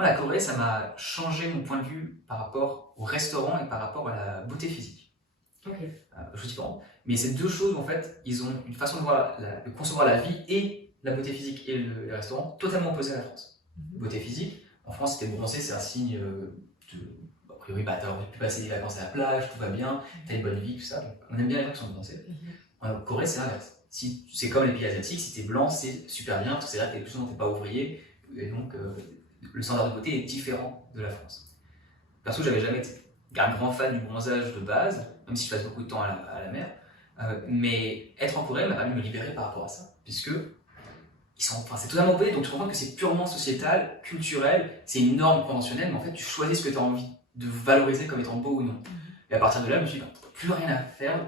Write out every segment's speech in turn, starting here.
Moi, la Corée, ça m'a changé mon point de vue par rapport au restaurant et par rapport à la beauté physique. Ok. Choses différentes. Mais ces deux choses, en fait, ils ont une façon de voir de concevoir la vie et la beauté physique et le restaurant totalement opposés à la France. Beauté physique, en France, si t'es bronzé, c'est un signe de. A priori, bah, t'as envie de passer des vacances à la plage, tout va bien, t'as une bonne vie, tout ça. Donc, on aime bien les gens qui sont bronzés. En Corée, c'est l'inverse. Si, c'est comme les pays asiatiques, si t'es blanc, c'est super bien, parce que c'est-à-dire que plus souvent t'es pas ouvrier, et donc le standard de beauté est différent de la France. Perso, j'avais jamais été un grand fan du bronzage de base, même si je passe beaucoup de temps à la mer. Mais être en Corée m'a permis de me libérer par rapport à ça, puisque c'est totalement opposé, donc tu comprends que c'est purement sociétal, culturel, c'est une norme conventionnelle, mais en fait tu choisis ce que tu as envie de valoriser comme étant beau ou non. Et à partir de là, je me suis dit, plus rien à faire,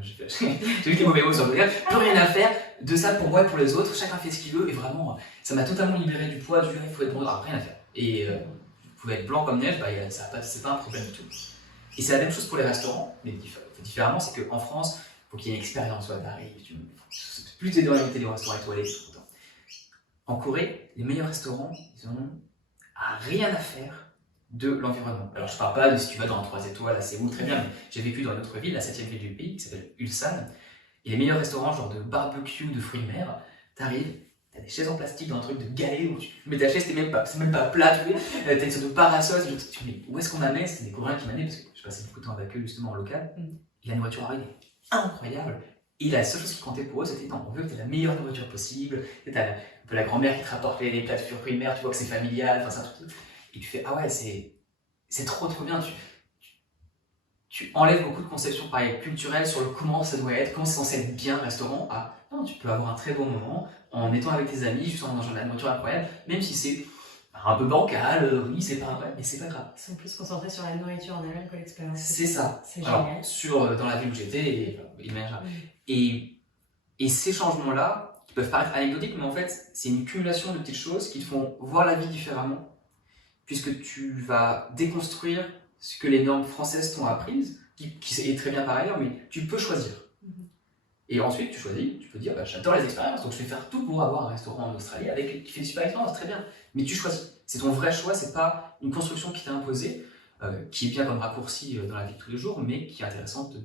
j'ai vu les mauvais mots sur le regard, plus rien à faire de ça pour moi et pour les autres, chacun fait ce qu'il veut, et vraiment, ça m'a totalement libéré du poids, il faut être bon, rien à faire. Et vous pouvez être blanc comme neige, bah, c'est pas un problème du tout. Et c'est la même chose pour les restaurants, mais différemment, c'est qu'en France, il faut qu'il y ait une expérience, pareil, plus tu es dans la qualité du restaurant étoilé, c'est content. En Corée, les meilleurs restaurants, ils ont rien à faire de l'environnement. Alors je parle pas de si tu vas dans un 3 étoiles à Séoul, très bien, mais j'ai vécu dans une autre ville, la 7e ville du pays, qui s'appelle Ulsan, et les meilleurs restaurants, genre de barbecue, de fruits de mer, t'arrives, t'as des chaises en plastique dans un truc de galet où tu mets ta chaise, c'est même pas plat, tu vois, t'as une sorte de parasol, tu te dis, mais où est-ce qu'on m'amène? C'était des Coréens qui m'amenaient, parce que je passais beaucoup de temps avec eux justement en local, et la nourriture arrivait incroyable. Et la seule chose qui comptait pour eux, c'était on veut que tu aies la meilleure nourriture possible. Tu as un peu la grand-mère qui te rapporte les plats de fruits de mer, tu vois que c'est familial, enfin, c'est un truc. Et tu fais, ah ouais, c'est trop bien. Tu enlèves beaucoup de conceptions pareil, culturelles sur le comment ça doit être, comment c'est censé être bien un restaurant. Ah non, tu peux avoir un très bon moment en étant avec tes amis, juste en mangeant de la nourriture incroyable, même si c'est un peu bancal, oui, c'est pas vrai, mais c'est pas grave. Ils sont plus concentrés sur la nourriture en elle-même que l'expérience. C'est ça. C'est génial. Dans la ville où j'étais, et ces changements-là, qui peuvent paraître anecdotiques, mais en fait, c'est une cumulation de petites choses qui te font voir la vie différemment, puisque tu vas déconstruire ce que les normes françaises t'ont apprises, qui est très bien par ailleurs, mais tu peux choisir. Et ensuite, tu choisis, tu peux dire, j'adore les expériences, donc je vais faire tout pour avoir un restaurant en Australie qui fait des super expériences, très bien. Mais tu choisis. C'est ton vrai choix, c'est pas une construction qui t'est imposée, qui est bien comme raccourci dans la vie de tous les jours, mais qui est intéressante de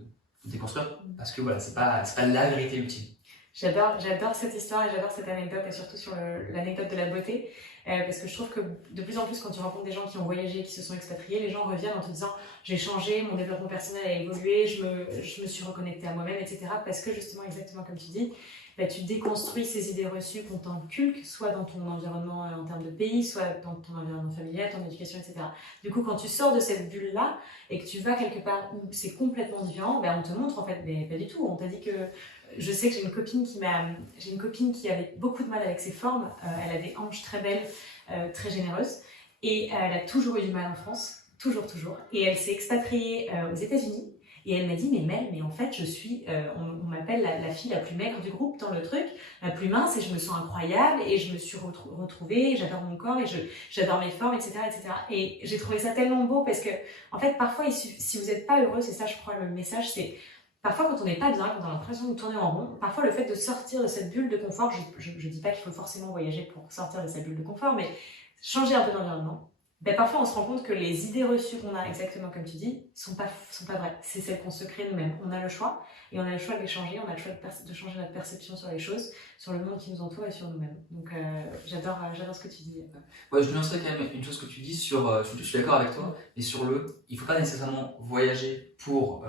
déconstruire, parce que voilà, c'est pas la vérité ultime. J'adore cette histoire et j'adore cette anecdote, et surtout sur l'anecdote de la beauté, parce que je trouve que de plus en plus, quand tu rencontres des gens qui ont voyagé, qui se sont expatriés, les gens reviennent en te disant j'ai changé, mon développement personnel a évolué, je me suis reconnectée à moi-même, etc. Parce que justement, exactement comme tu dis, tu déconstruis ces idées reçues qu'on t'inculque, soit dans ton environnement en termes de pays, soit dans ton environnement familial, ton éducation, etc. Du coup, quand tu sors de cette bulle-là et que tu vas quelque part où c'est complètement différent, on te montre en fait, mais pas du tout. On t'a dit que je sais que j'ai une copine qui avait beaucoup de mal avec ses formes. Elle a des hanches très belles, très généreuses, et elle a toujours eu du mal en France, toujours. Et elle s'est expatriée aux États-Unis. Et elle m'a dit, mais en fait, je suis, on m'appelle la fille la plus maigre du groupe dans le truc, la plus mince, et je me sens incroyable, et je me suis retrouvée, j'adore mon corps, et j'adore mes formes, etc., etc. Et j'ai trouvé ça tellement beau, parce que, en fait, parfois, si vous n'êtes pas heureux, c'est ça, je crois, le message, c'est, parfois, quand on n'est pas bien, quand on a l'impression de tourner en rond, parfois, le fait de sortir de cette bulle de confort, je dis pas qu'il faut forcément voyager pour sortir de cette bulle de confort, mais changer un peu d'environnement. Parfois, on se rend compte que les idées reçues qu'on a, exactement comme tu dis, sont pas vraies. C'est celles qu'on se crée nous-mêmes. On a le choix, et on a le choix de les changer, on a le choix de changer notre perception sur les choses, sur le monde qui nous entoure et sur nous-mêmes. Donc, j'adore ce que tu dis. Ouais, je nuancerais quand même une chose que tu dis sur, je suis d'accord avec toi, mais sur il faut pas nécessairement voyager pour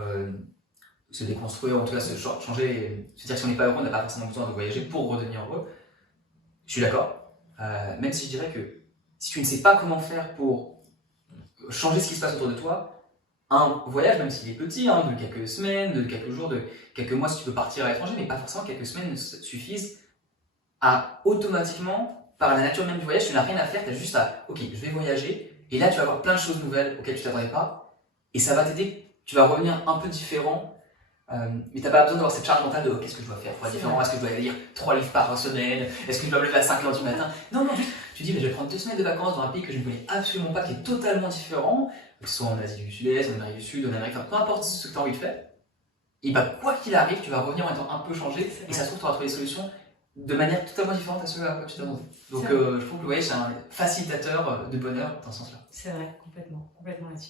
se déconstruire, en tout cas se changer, c'est-à-dire que si on n'est pas heureux, on n'a pas forcément besoin de voyager pour redevenir heureux. Je suis d'accord, même si je dirais que si tu ne sais pas comment faire pour changer ce qui se passe autour de toi, un voyage, même s'il est petit, de quelques semaines, de quelques jours, de quelques mois si tu peux partir à l'étranger, mais pas forcément quelques semaines ne suffisent à automatiquement, par la nature même du voyage, tu n'as rien à faire, tu as juste à, ok, je vais voyager, et là tu vas avoir plein de choses nouvelles auxquelles tu t'attendais pas, et ça va t'aider, tu vas revenir un peu différent. Mais t'as pas besoin d'avoir cette charge mentale de qu'est-ce que je dois faire pour être différent, est-ce que je dois lire 3 livres par semaine, est-ce que je dois me lever à 5h du matin. Non, juste, tu dis, mais je vais prendre 2 semaines de vacances dans un pays que je ne connais absolument pas, qui est totalement différent, que ce soit en Asie du Sud-Est, en Amérique du Sud, en Amérique, peu importe ce que tu as envie de faire. Et quoi qu'il arrive, tu vas revenir en étant un peu changé, et ça se trouve, tu auras trouvé des solutions de manière totalement différente à ce à quoi tu t'attendais. Donc je trouve que le voyage c'est un facilitateur de bonheur dans ce sens-là. C'est vrai, complètement là-dessus.